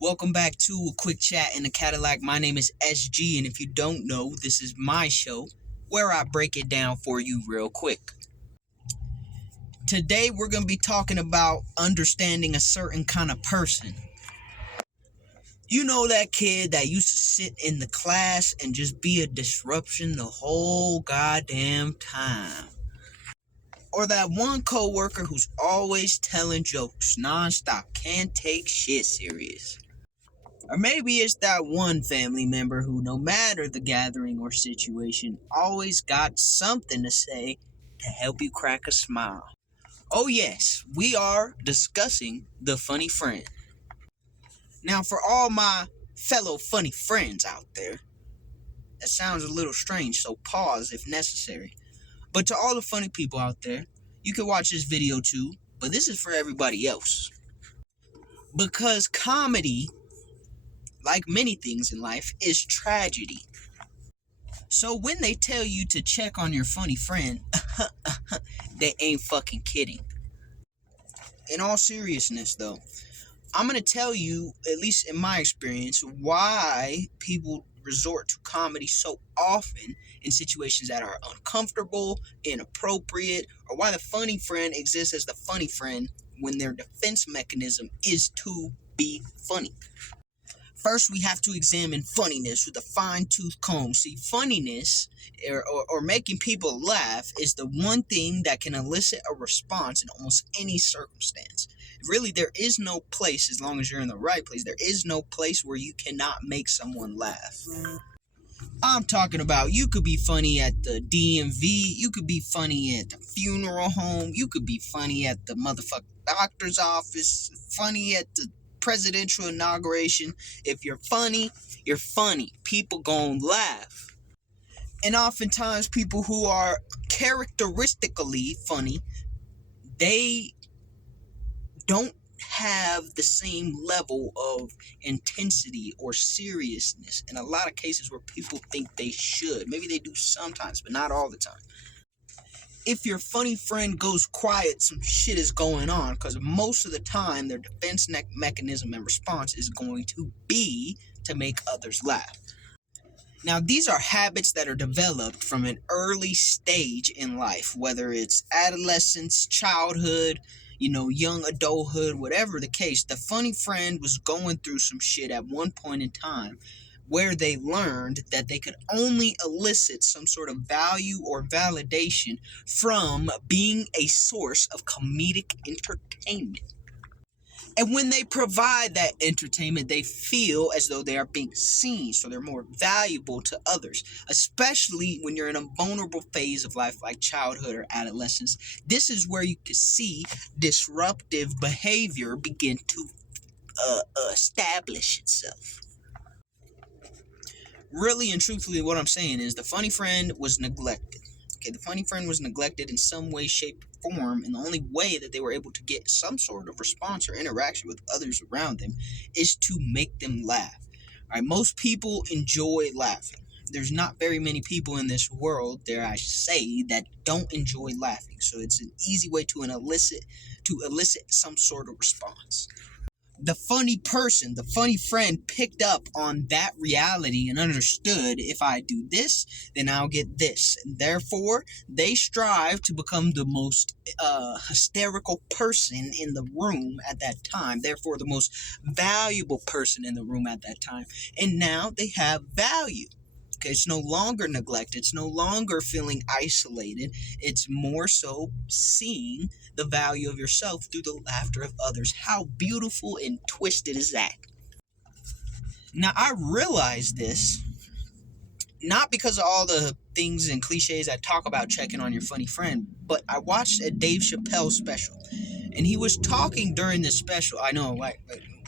Welcome back to a quick chat in the Cadillac. My name is SG, and if you don't know, this is my show where I break it down for you real quick. Today, we're going to be talking about understanding a certain kind of person. You know that kid that used to sit in the class and just be a disruption the whole goddamn time. Or that one coworker who's always telling jokes nonstop, can't take shit serious. Or maybe it's that one family member who, no matter the gathering or situation, always got something to say to help you crack a smile. Oh yes, we are discussing the funny friend. Now, for all my fellow funny friends out there, that sounds a little strange, so pause if necessary. But to all the funny people out there, you can watch this video too, but this is for everybody else. Because comedy, like many things in life, is tragedy. So when they tell you to check on your funny friend, they ain't fucking kidding. In all seriousness though, I'm going to tell you, at least in my experience, why people resort to comedy so often in situations that are uncomfortable, inappropriate, or why the funny friend exists as the funny friend when their defense mechanism is to be funny. First, we have to examine funniness with a fine-tooth comb. See, funniness or making people laugh is the one thing that can elicit a response in almost any circumstance. Really, there is no place, as long as you're in the right place, there is no place where you cannot make someone laugh. I'm talking about you could be funny at the DMV, you could be funny at the funeral home, you could be funny at the motherfucking doctor's office, funny at the presidential inauguration. If you're funny, you're funny. People gon' laugh. And oftentimes people who are characteristically funny, they don't have the same level of intensity or seriousness in a lot of cases where people think they should. Maybe they do sometimes, but not all the time. If your funny friend goes quiet, some shit is going on, because most of the time their defense mechanism and response is going to be to make others laugh. Now, these are habits that are developed from an early stage in life, whether it's adolescence, childhood, young adulthood, whatever the case. The funny friend was going through some shit at one point in time where they learned that they could only elicit some sort of value or validation from being a source of comedic entertainment. And when they provide that entertainment, they feel as though they are being seen, so they're more valuable to others, especially when you're in a vulnerable phase of life like childhood or adolescence. This is where you can see disruptive behavior begin to establish itself. Really and truthfully, what I'm saying is the funny friend was neglected. Okay, the funny friend was neglected in some way, shape, or form, and the only way that they were able to get some sort of response or interaction with others around them is to make them laugh. All right, most people enjoy laughing. There's not very many people in this world, dare I say, that don't enjoy laughing. So it's an easy way to elicit some sort of response. The funny person, the funny friend picked up on that reality and understood, if I do this, then I'll get this. And therefore, they strive to become the most hysterical person in the room at that time. Therefore, the most valuable person in the room at that time. And now they have value. Okay, it's no longer neglect. It's no longer feeling isolated. It's more so seeing the value of yourself through the laughter of others. How beautiful and twisted is that? Now, I realize this not because of all the things and cliches that talk about checking on your funny friend, but I watched a Dave Chappelle special, and he was talking during this special. I know,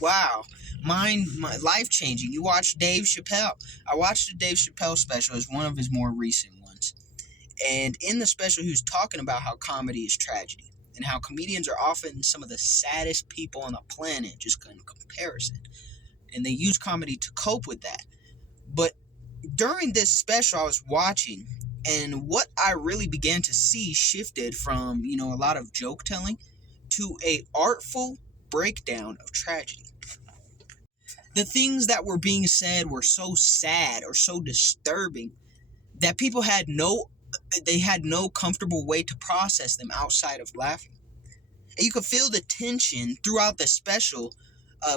wow. My life-changing. You watched Dave Chappelle. I watched the Dave Chappelle special as one of his more recent ones. And in the special, he was talking about how comedy is tragedy and how comedians are often some of the saddest people on the planet, just in comparison. And they use comedy to cope with that. But during this special I was watching, and what I really began to see shifted from, a lot of joke telling to a artful breakdown of tragedy. The things that were being said were so sad or so disturbing that people had no comfortable way to process them outside of laughing. And you could feel the tension throughout the special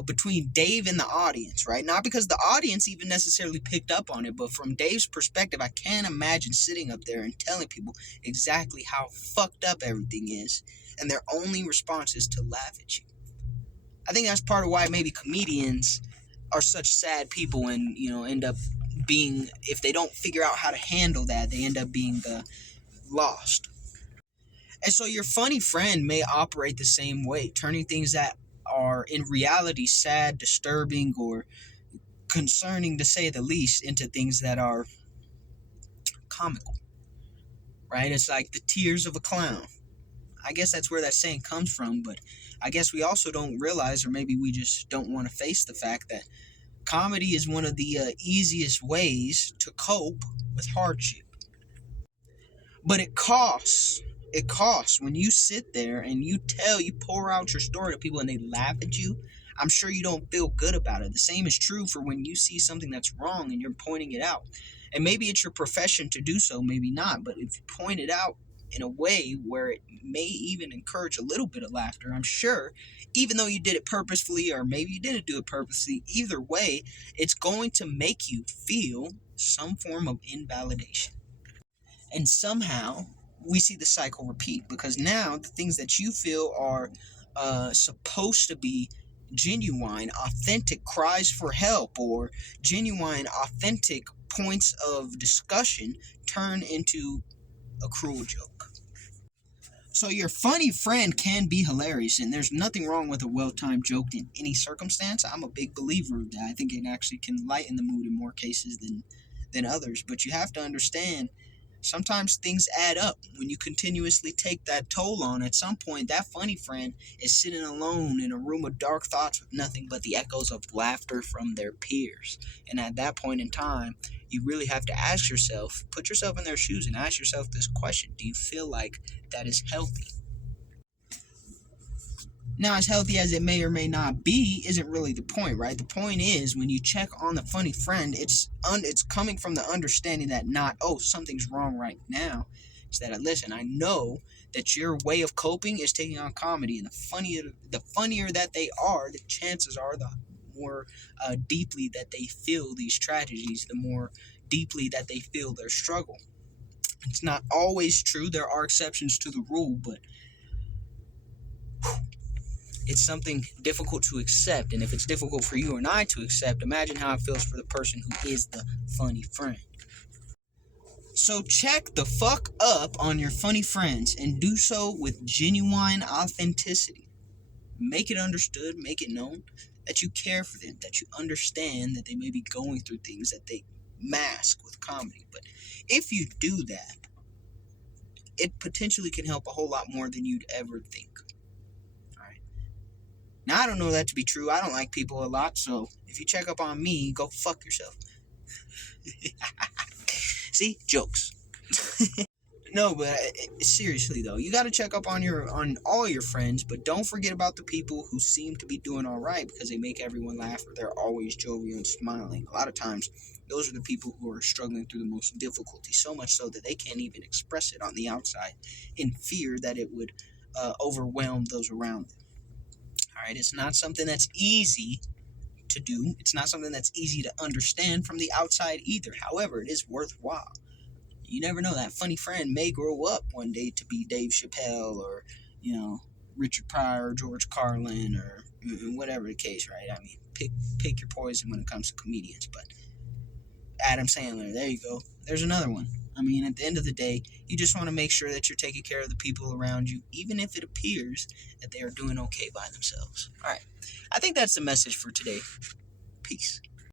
between Dave and the audience, right? Not because the audience even necessarily picked up on it, but from Dave's perspective, I can't imagine sitting up there and telling people exactly how fucked up everything is, and their only response is to laugh at you. I think that's part of why maybe comedians are such sad people and, end up being, if they don't figure out how to handle that, they end up being lost. And so your funny friend may operate the same way, turning things that are in reality sad, disturbing, or concerning to say the least into things that are comical, right? It's like the tears of a clown. I guess that's where that saying comes from, but I guess we also don't realize, or maybe we just don't want to face the fact that comedy is one of the easiest ways to cope with hardship. But it costs. It costs when you sit there and you pour out your story to people and they laugh at you. I'm sure you don't feel good about it. The same is true for when you see something that's wrong and you're pointing it out. And maybe it's your profession to do so, maybe not. But if you point it out in a way where it may even encourage a little bit of laughter, I'm sure, even though you did it purposefully or maybe you didn't do it purposely, either way, it's going to make you feel some form of invalidation. And somehow we see the cycle repeat, because now the things that you feel are supposed to be genuine, authentic cries for help or genuine, authentic points of discussion turn into a cruel joke. So your funny friend can be hilarious, and there's nothing wrong with a well-timed joke in any circumstance. I'm a big believer of that. I think it actually can lighten the mood in more cases than others. But you have to understand, sometimes things add up. When you continuously take that toll on, at some point, that funny friend is sitting alone in a room of dark thoughts with nothing but the echoes of laughter from their peers. And at that point in time, you really have to ask yourself, put yourself in their shoes and ask yourself this question: do you feel like that is healthy? Now, as healthy as it may or may not be, isn't really the point, right? The point is, when you check on the funny friend, it's coming from the understanding that not, oh, something's wrong right now. It's that, listen, I know that your way of coping is taking on comedy, and the funnier that they are, the chances are the more deeply that they feel these tragedies, the more deeply that they feel their struggle. It's not always true. There are exceptions to the rule, but it's something difficult to accept. And if it's difficult for you and I to accept, imagine how it feels for the person who is the funny friend. So check the fuck up on your funny friends and do so with genuine authenticity. Make it understood, make it known that you care for them, that you understand that they may be going through things that they mask with comedy. But if you do that, it potentially can help a whole lot more than you'd ever think. Now, I don't know that to be true. I don't like people a lot, so if you check up on me, go fuck yourself. See? Jokes. No, but seriously though, you got to check up on all your friends, but don't forget about the people who seem to be doing all right because they make everyone laugh or they're always jovial and smiling. A lot of times, those are the people who are struggling through the most difficulty, so much so that they can't even express it on the outside in fear that it would overwhelm those around them. All right, it's not something that's easy to do. It's not something that's easy to understand from the outside either. However, it is worthwhile. You never know. That funny friend may grow up one day to be Dave Chappelle or, Richard Pryor or George Carlin or whatever the case, right? I mean, pick your poison when it comes to comedians. But Adam Sandler, there you go. There's another one. I mean, at the end of the day, you just want to make sure that you're taking care of the people around you, even if it appears that they are doing okay by themselves. All right. I think that's the message for today. Peace.